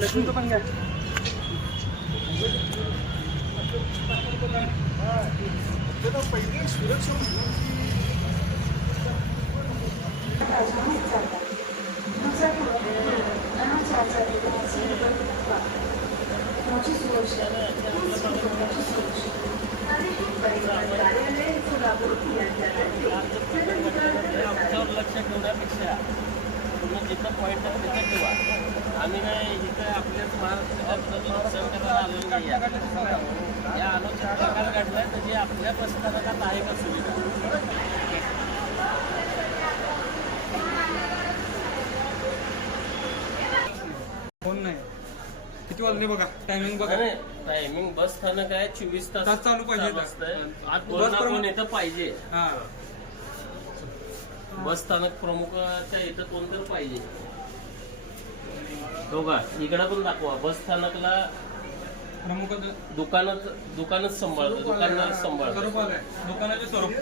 लक्ष्मीचं पण घ्या. लक्ष ठेवण्यापेक्षा तुम्ही जिथं पॉईंट आहे तिथं ठेवा. आम्ही काय इथं आपल्याच महाराष्ट्राचं नुकसान करायला आलेलं नाही आहे. या आलोचना प्रकार घडलाय तर जे आपल्या प्रस्थानात आहे का सुविधा. फोन नाही. किती वाजले बघा, टायमिंग बघा. टायमिंग बस स्थानक आहे 24 तास चालू पाहिजे. आज कोण इथं पाहिजे. हा, बस स्थानक प्रमुखाच्या इथं कोण तर पाहिजे. बघा इकडं पण दाखवा. बस स्थानकला प्रमुख दुकानच सांभाळतो. दुकानदार सांभाळतो. दुकानाचे स्वरूप